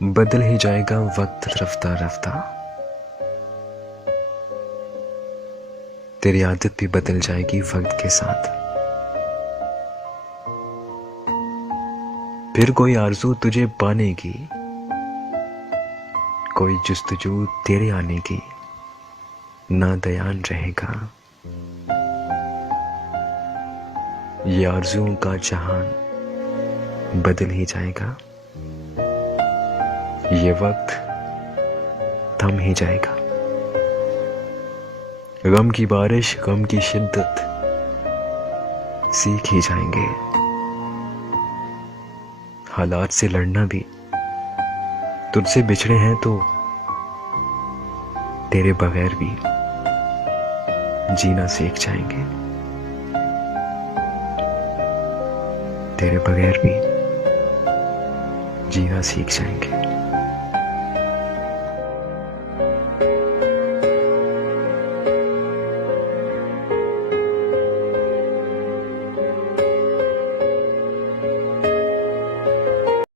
बदल ही जाएगा वक्त रफ्ता रफ्ता। तेरी आदत भी बदल जाएगी वक्त के साथ। फिर कोई आरज़ू तुझे पाने की, कोई जुस्तजू तेरे आने की ना दयान रहेगा। ये आरज़ुओं का जहान बदल ही जाएगा। ये वक्त थम ही जाएगा। गम की बारिश, गम की शिद्दत सीख ही जाएंगे। हालात से लड़ना भी, तुझसे बिछड़े हैं तो तेरे बगैर भी जीना सीख जाएंगे। तेरे बगैर भी जीना सीख जाएंगे।